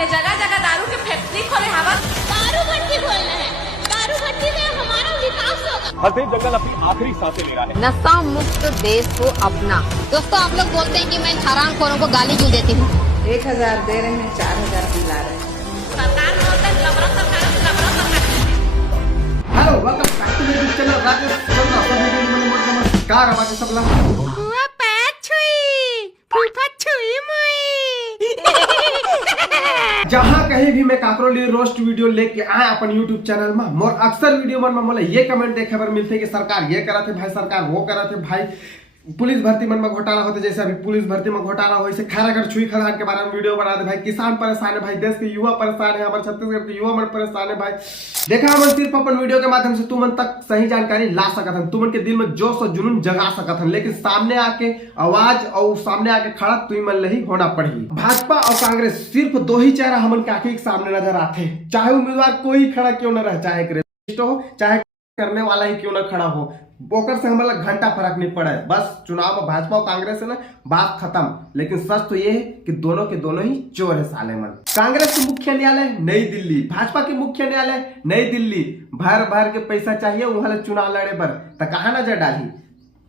ये जगह जगह दारू के फैक्ट्री खोले हवा। दारू भट्टी खोलना है, दारू भट्टी में हमारा विकास होगा। हर जंगल अपनी आखिरी सांसें ले रहा है। नशा मुक्त देश को अपना। दोस्तों आप लोग बोलते हैं कि मैं हरामखोरों को गाली क्यों देती हूँ। 1000 दे रहे हैं, 4000 दिला रहे हैं। सरकार बोलते हैं लबड़ा सरकार, लबड़ा सरकार। हेलो वेलकम बैक टू मेरे चैनल राजेश चंद्रा। सब वीडियो में नमस्कार आवाज सबला हुआ पैर छुई फुफा छुई मुई। जहां कहीं भी मैं काकरोली रोस्ट वीडियो लेके आए अपन YouTube चैनल में, मोर अक्सर वीडियो में मोला ये कमेंट देखे बर मिलते कि सरकार ये करा थे भाई, सरकार वो करा थे भाई, पुलिस भर्ती मन में घोटाला होते, जैसे अभी पुलिस भर्ती में घोटाला हो, इसे खैरागढ़ छुई खदान के बारे में वीडियो बना दे भाई। किसान परेशान है भाई, देश के युवा परेशान है, हमारे छत्तीसगढ़ के युवा मन परेशान है भाई। देखा हम सिर्फ अपन वीडियो के माध्यम से तुमन तक सही जानकारी ला सकत हन, तुमन के दिल में जोश और जुनून जगा सकत हन, लेकिन सामने आके आवाज और सामने आके खड़ा तुम मन ही होना पड़ी। भाजपा और कांग्रेस सिर्फ दो ही चेहरा हमन के आंखें के सामने नजर आते, चाहे उम्मीदवार कोई खड़ा क्यों न रहे, चाहे क्रेडिट हो चाहे करने वाला ही क्यों न खड़ा हो, बोकर से हमारा घंटा फर्क नहीं पड़ा है। बस चुनाव में भाजपा और कांग्रेस है ना, बात खत्म। लेकिन सच तो ये है कि दोनों के दोनों ही चोर है साले मन। कांग्रेस के मुख्य न्यायालय नई दिल्ली, भाजपा के मुख्य न्यायालय नई दिल्ली। भर भर के पैसा चाहिए वहां चुनाव लड़े पर, तो कहा नजर डाली,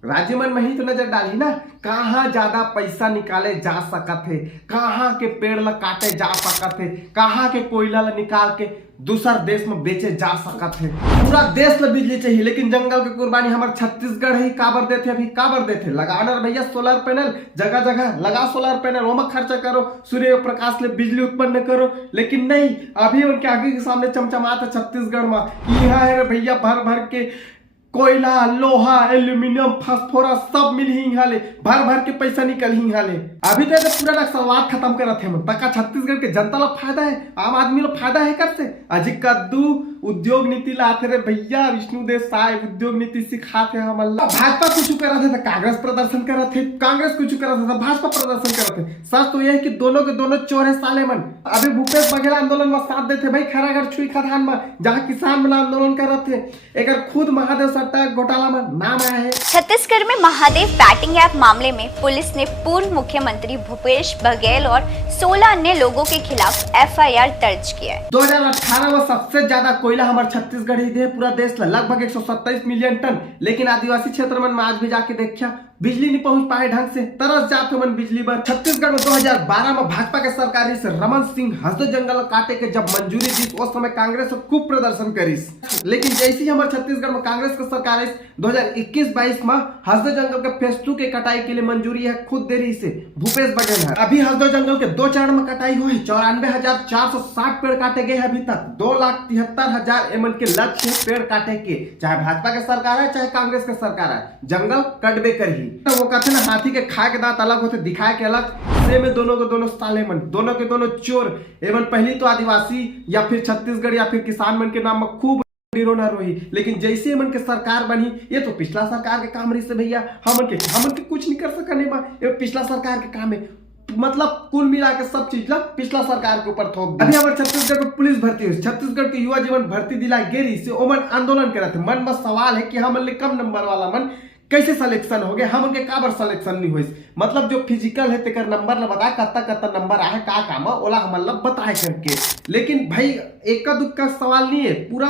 राज्य मन में ही तो नजर डाली ना, कहाँ ज्यादा पैसा निकाले जा सकत है, कहाँ के पेड़ ला काटे जा सकत है, कहाँ के कोयला ला निकाल के दूसर देश में बेचे जा सकत है। पूरा देश ला बिजली चाहिए, लेकिन जंगल की कुर्बानी हमारे छत्तीसगढ़ ही काबर देते, अभी काबर देते। लगाना भैया सोलर पैनल, जगह जगह लगा सोलर पैनल, वो मत खर्चा करो, सूर्य प्रकाश ले बिजली उत्पन्न करो। लेकिन नहीं, अभी उनके आगे के सामने चमचमाता छत्तीसगढ़ में कि यहाँ है भैया भर भर के कोयला, लोहा, एल्यूमिनियम, फास्फोरस सब मिल ही हाले, भर भर के पैसा निकल ही हाले। अभी तो पूरा नक्सलवाद खत्म कर रहे हैं, तका छत्तीसगढ़ के जनता ला फायदा है, आम आदमी ला फायदा है करते। अजी कद्दू उद्योग नीति लाते रे भैया, विष्णु देसाई उद्योग नीति सिखाते हमन ला। भाजपा कुछ कर रहे थे तो कांग्रेस प्रदर्शन कर रहे थे, कांग्रेस कुछ कर रहे थे तो भाजपा प्रदर्शन कर रहे थे। सच तो यह है कि दोनों के दोनों चोर है साले मन। अभी भूपेश बघेल आंदोलन में साथ देते भाई, खैरागढ़ छुई खदान में जहाँ किसान मन आंदोलन कर रहे थे, एक खुद महादेव घोटाला में नाम आया है। छत्तीसगढ़ में महादेव बैटिंग ऐप मामले में पुलिस ने पूर्व मुख्यमंत्री भूपेश बघेल और 16 अन्य लोगों के खिलाफ एफआईआर दर्ज किया है। 2018 में सबसे ज्यादा कोयला हमारे छत्तीसगढ़ ही दे, पूरा देश ला लगभग 127 मिलियन टन। लेकिन आदिवासी क्षेत्र में आज भी जाके देखा बिजली नहीं पहुंच पाए ढंग से, तरस जाते मन बिजली पर। छत्तीसगढ़ में 2012 में भाजपा के सरकार से रमन सिंह हसदो जंगल काटे के जब मंजूरी दी, उस समय कांग्रेस खूब प्रदर्शन करीस। लेकिन जैसे ही हमारे छत्तीसगढ़ में कांग्रेस की सरकार 2021-22 में हसदो जंगल के फेज 2 के कटाई के लिए मंजूरी है खुद दे रही से भूपेश बघेल है। अभी हसदो जंगल के 2 चरण में कटाई हुई, 94,460 पेड़ काटे गए अभी तक। 2,73,000 एमएन के लक्ष्य है पेड़ काटे के, चाहे भाजपा के सरकार है चाहे कांग्रेस के सरकार है, जंगल कटबे कर ही। वो कहते ना हाथी के खाए के दांत अलग होते, दिखाए के अलग, से में दोनों के दोनों साले मन, दोनों के दोनों चोर। एवं पहली तो आदिवासी या फिर छत्तीसगढ़ या फिर किसान मन के नाम में खूब रोना रोही, लेकिन जैसे मन के सरकार बनी, ये तो पिछला सरकार के काम रही से भैया, हमन के कुछ नहीं कर सकने बा, ये पिछला सरकार के काम है। मतलब कुल मिला के सब चीज ला पिछला सरकार के ऊपर थोप। अभी हमारे छत्तीसगढ़ में पुलिस भर्ती हुई, छत्तीसगढ़ के युवा जीवन भर्ती दिला गेरी से ओमन आंदोलन करे थे। मन में सवाल है कि हमन ले कम नंबर वाला मन कैसे सिलेक्शन हो गए, हम उनके काबर सिलेक्शन नहीं हुई। मतलब जो फिजिकल है तेकर नंबर ला बताए, कत्ता नंबर आए का काम ओला हमन ला बताए करके। लेकिन भाई एका दुक्का सवाल नहीं है, पूरा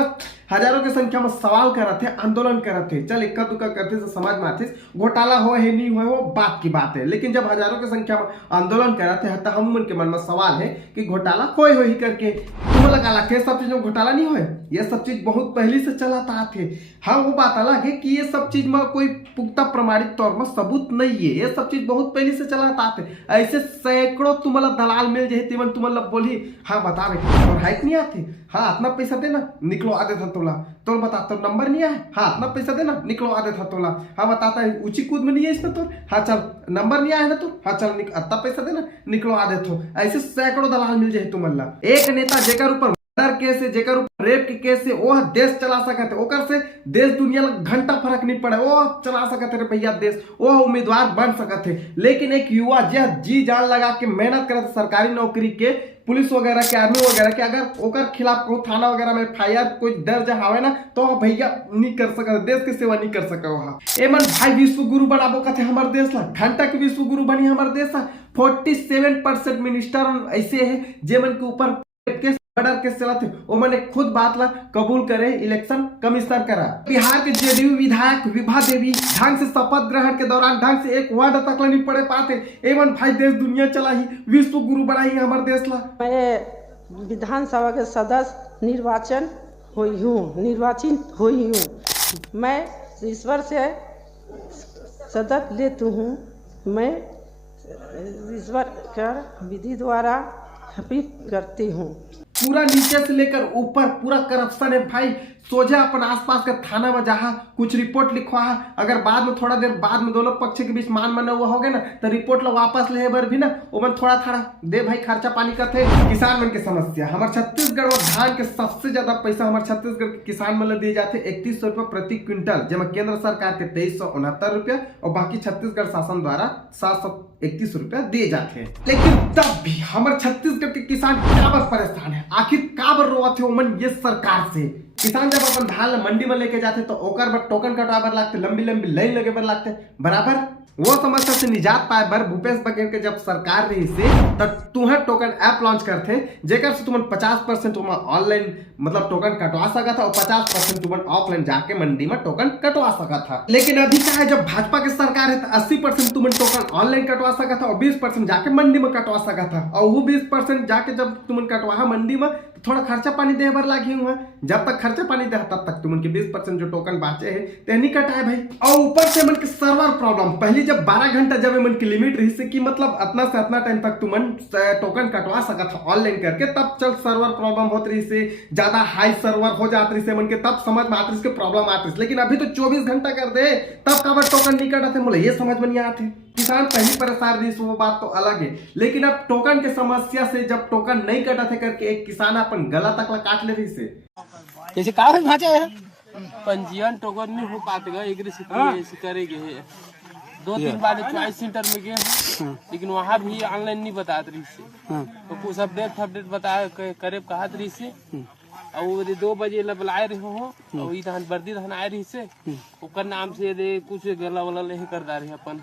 हजारों की संख्या में सवाल कर रहे थे, आंदोलन कर रहे थे। चल इक्का दुक्का करते तो समझ में आते, घोटाला हो है नहीं हो वो बात की बात है। लेकिन जब हजारों की संख्या में आंदोलन कर रहे थे, तो हम उनके मन में सवाल है कि घोटाला होए हो ही करके। तुम्हें लगा ला सब चीज में घोटाला नहीं होए, ये सब चीज बहुत पहले से चलाता थे। हाँ वो बात अलग है कि ये सब चीज में कोई पुख्ता प्रमाणित तौर में सबूत नहीं है, ये सब चीज बहुत पहले से चलाता थे। ऐसे सैकड़ों तुम्हारा दलाल मिल जाए, तिमन तुम्हारा बोली हाँ बता रहे और हाइट नहीं आती, हाँ इतना पैसा देना निकलो आधे था तोला, तो बता तो नंबर नहीं आया, हाँ इतना पैसा देना निकलो आधे था तोला, हाँ बताता है ऊंची कूद में नहीं है इसमें तो, हाँ चल नंबर नहीं आया ना तो, हाँ चल इतना पैसा देना निकलो आधे थो। ऐसे सैकड़ों दलाल मिल जाए तुम्हारा। एक नेता जेकर ऊपर मर्डर केस है, जेकर ऊपर रेप के केस है, वो देश चला सकते, ओकर से देश दुनिया लग घंटा फर्क नहीं पड़े, वो चला सकते रे भैया देश, वो उम्मीदवार बन सकते। लेकिन एक युवा जो जी जान लगा के मेहनत करते सरकारी नौकरी के, पुलिस वगैरह के, आर्मी वगैरह के, अगर ओकर खिलाफ कोई थाना वगैरह में FIR कोई दर्ज हावे ना, तो भैया नहीं कर सकते, देश की सेवा नहीं कर सके। वहाँ एमन भाई विश्व गुरु बनाबो कहते हमारे देश ला, घंटा के विश्व गुरु बनी हमारे देश ला। 47% मिनिस्टर ऐसे है जेमन के ऊपर केस मर्डर केस चला थे, वो मैंने खुद बात ला कबूल करे, इलेक्शन कमिश्नर करा। बिहार के JDU विधायक विभा देवी ढंग से शपथ ग्रहण के दौरान ढंग से एक वर्ड तक नहीं पढ़े पाते, एवं भाई देश दुनिया चला ही, विश्व गुरु बना ही हमारे देश ला। मैं विधानसभा के सदस्य निर्वाचित हुई हूँ। मैं ईश्वर से सदत लेती हूँ। मैं ईश्वर कर विधि द्वारा हफीज करती हूँ। पूरा नीचे से लेकर ऊपर पूरा करप्शन है भाई। सोझे अपन आसपास का थाना में जहाँ कुछ रिपोर्ट लिखवा है, अगर बाद में थोड़ा देर बाद में दोनों पक्ष के बीच मान बना हुआ हो गया ना, तो रिपोर्ट लो वापस ले बर भी ना, वो मन थोड़ा थोड़ा दे भाई खर्चा पानी का थे। किसान मन की समस्या, हमारे छत्तीसगढ़ में धान के सबसे ज्यादा पैसा हमारे छत्तीसगढ़ के किसान मन दिए जाते 3100 रुपये प्रति क्विंटल, जिसमें केंद्र सरकार के 2369 रुपया और बाकी छत्तीसगढ़ शासन द्वारा 731 रुपया दिए जाते हैं। लेकिन तब भी हमारे छत्तीसगढ़ के किसान काबर परेशान है, आखिर काबर रोआ थे उमन ये सरकार से। किसान जब अपन धान मंडी में लेके जाते तो ओकर बर टोकन कटवाबर लागते, लंबी लंबी लाइन लगे बर लागते बराबर। वो समस्या से निजात पाए बर भूपेश बघेल के जब सरकार रही से तब तुहे टोकन ऐप लॉन्च करते, जेकर से तुमन 50% तुम ऑनलाइन मतलब टोकन कटवा सका था और 50% तुमन ऑफलाइन जाके मंडी में टोकन कटवा सका था। लेकिन अभी क्या है, जब भाजपा की सरकार है तो 80% तुमन टोकन ऑनलाइन कटवा सका था और 20% जाके मंडी में कटवा सका था, और वो 20% जाके जब तुमन कटवा मंडी में थोड़ा खर्चा पानी दे बर लागी हुआ। जब तक खर्चा पानी दे तब तक तुमन के 20% जो टोकन बाचे है ते नहीं कटाए भाई। और ऊपर से मन के सर्वर प्रॉब्लम, पहले जब 12 घंटा जब मन की लिमिट रही से कि मतलब इतना से इतना टाइम तक तुमन टोकन कटवा सका था ऑनलाइन करके, तब चल सर्वर प्रॉब्लम होत रही से, ज्यादा हाई सर्वर हो जात रही से मन के, तब समझ में आती इसके प्रॉब्लम आती। लेकिन अभी तो 24 घंटा कर दे तब काबर टोकन नहीं कटा थे, मुझे ये समझ में नहीं आती। किसान पहली परेशान रही वो बात तो अलग है, लेकिन अब टोकन के समस्या से जब टोकन नहीं कटा थे करके एक किसान अपन गला तक काट ले रही से जैसे का भाजे है पंजीयन टोकन नहीं हो पातेगा, एक ऐसे करेंगे। 2-3 बार चॉइस सेंटर में गए हैं, लेकिन वहाँ भी ऑनलाइन नहीं बता रही से, तो कुछ अपडेट बता करे कहा रही से, और वो 2 बजे बुलाए रहे हो और धान बर्दी धान आए रही से ओकर नाम से दे कुछ गला वाला नहीं कर रहे अपन।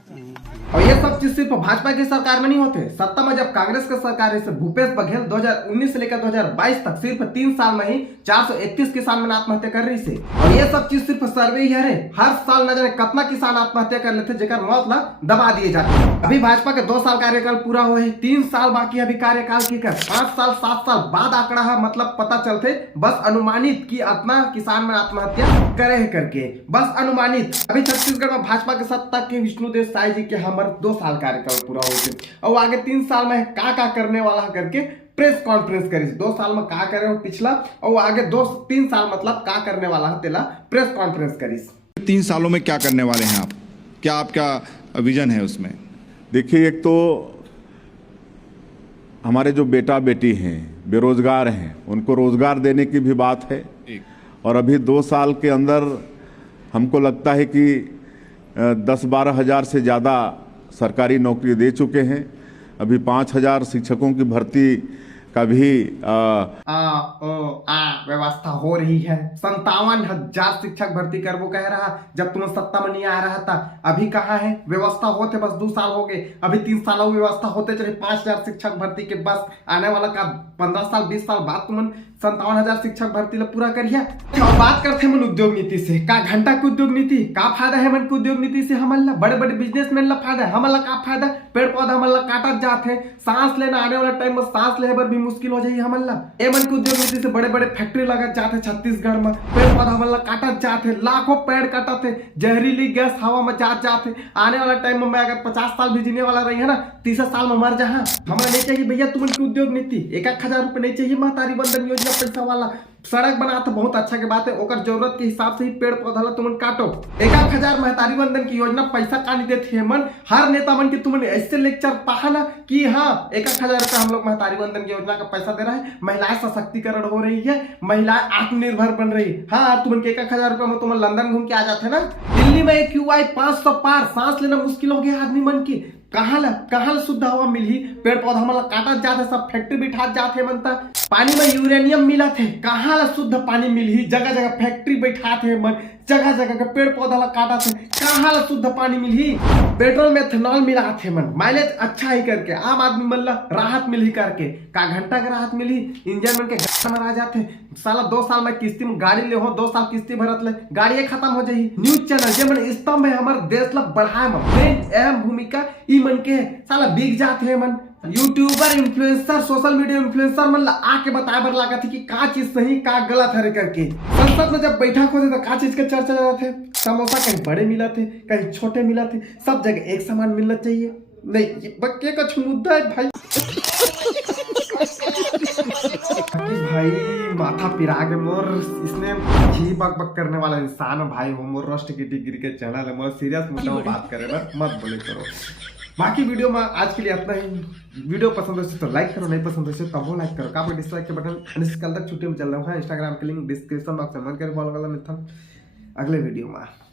और ये सब चीज सिर्फ भाजपा की सरकार में नहीं होते। सत्ता में जब कांग्रेस की सरकार है, भूपेश बघेल 2019 से लेकर 2022 तक सिर्फ 3 साल में ही 431 किसान में आत्महत्या कर रही से। और ये सब चीज सिर्फ सर्वे ही है, हर साल न जाने कितना किसान आत्महत्या कर लेते जेकर मौत ला दबा दिए जाते। अभी भाजपा के 2 साल कार्यकाल पूरा हुए, 3 साल बाकी अभी कार्यकाल की कर 5 साल 7 साल बाद आंकड़ा है, मतलब पता चलते बस अनुमानित कि अपना किसान में आत्महत्या करे है करके, बस अनुमानित। अभी छत्तीसगढ़ में भाजपा के सत्ता के विष्णुदेव साय जी के हमारे 2 साल कार्यकाल पूरा हो गए, और आगे 3 साल में का करने वाला है करके प्रेस कॉन्फ्रेंस करी। 2 साल में का करे पिछला, और आगे 2-3 साल मतलब का करने वाला है तेला प्रेस कॉन्फ्रेंस करी। 3 सालों में क्या करने वाले हैं आप, क्या आपका विजन है उसमें? देखिए, एक तो हमारे जो बेटा बेटी हैं बेरोजगार हैं, उनको रोजगार देने की भी बात है। और अभी 2 साल के अंदर हमको लगता है कि 10-12 हज़ार से ज़्यादा सरकारी नौकरी दे चुके हैं। अभी 5,000 शिक्षकों की भर्ती का भी व्यवस्था हो रही है। 57,000 शिक्षक भर्ती कर वो कह रहा जब तुम सत्ता में नहीं आ रहा था। अभी कहाँ है व्यवस्था होते, बस 2 साल हो गए, अभी 3 सालों व्यवस्था होते चले 5,000 शिक्षक भर्ती के, बस आने वाला का 15 साल 20 साल बाद तुम 57,000 शिक्षक भर्ती पूरा करिए। बात करते हैं मन उद्योग नीति से, का घंटा की उद्योग नीति का फायदा है मन की उद्योग नीति से? हमला बड़े बड़े बिजनेसमैन ला फायदा है, हमला का फायदा? पेड़ पौधा हमला काटत जाते, सांस लेना आने वाला टाइम में सांस ले भी मुश्किल हो जाए हमला। ए मन की उद्योग नीति से बड़े बड़े फैक्ट्री लगत जाते छत्तीसगढ़ में, पेड़ पौधा हमला काटत जाते, लाखों पेड़ कटते, जहरीली गैस हवा में जाते। आने वाला टाइम में अगर 50 साल भी जीने वाला रही है ना, 30 साल में मर जा। हमारा नहीं चाहिए भैया तुम की उद्योग नीति। 1,000 रुपए नहीं चाहिए महतारी बंधन योजना पैसा वाला, सड़क बना तो बहुत अच्छा के बात है, ओकर जरूरत के हिसाब से ही पेड़ पौधा ला तुमन काटो। 1000 महतारी वंदन की योजना पैसा का नहीं देते है मन, हर नेता मन की तुमने ऐसे लेक्चर पहा ना कि हाँ 1000 रुपया हम लोग महतारी वंदन की योजना का पैसा दे रहा है, महिलाएं सशक्तिकरण हो रही है, महिलाएं आत्मनिर्भर बन रही है। हाँ तुमन के 1000 रुपया में तुम लंदन घूम के आ जाते ना। दिल्ली में AQI 500 पार, सांस लेना मुश्किल हो गया आदमी मन की। कहाँ शुद्ध हवा मिली, पेड़ पौधा मतलब काटा जाते, सब फैक्ट्री बिठा जाते मनता, पानी में यूरेनियम मिला थे, कहाँ शुद्ध पानी मिली, जगह जगह फैक्ट्री बैठा थे मन, जगह जगह के पेड़ पौधा ला काटा थे, कहाँ शुद्ध पानी मिली। पेट्रोल में एथेनॉल मिला थे मन, माइलेज अच्छा ही करके आम आदमी मन ला राहत मिली करके, का घंटा के राहत मिली, इंजन मन के घंटा में आ जाते। साला 2 साल में किस्ती में गाड़ी ले हो, 2 साल किस्ती भरत ले, गाड़ी खत्म हो जाही। न्यूज चैनल जे मन स्तंभ है हमारे देश ला बढ़ाए में मेन अहम भूमिका ई मन के साला बिक जाते हैं मन। YouTuber influencer social media influencer मन ला आके बताए बर लगा थी कि का चीज सही का गलत है करके। संसद में जब बैठक होते तो का चीज के चर्चा जाते थे, समोसा कहीं बड़े मिला थे कहीं छोटे मिला थे, सब जगह एक समान मिलना चाहिए। नहीं ये बक्के का मुद्दा है भाई। भाई माथा पिरा के मोर, इसने ही बक बक करने वाला इंसान है भाई, वो मोर रोस्ट की डिग्री के चैनल है, मोर सीरियस मुद्दा में बात करे ना, मत बोले करो। बाकी वीडियो में आज के लिए इतना ही। वीडियो पसंद हो तो लाइक करो, नहीं पसंद हो तो वो लाइक करो, काफी डिसलाइक के बटन कल तक छुट्टी में चल रहा है। इंस्टाग्राम के लिंक डिस्क्रिप्शन बॉक्स में मन कर फॉलो कर मिथन अगले वीडियो में।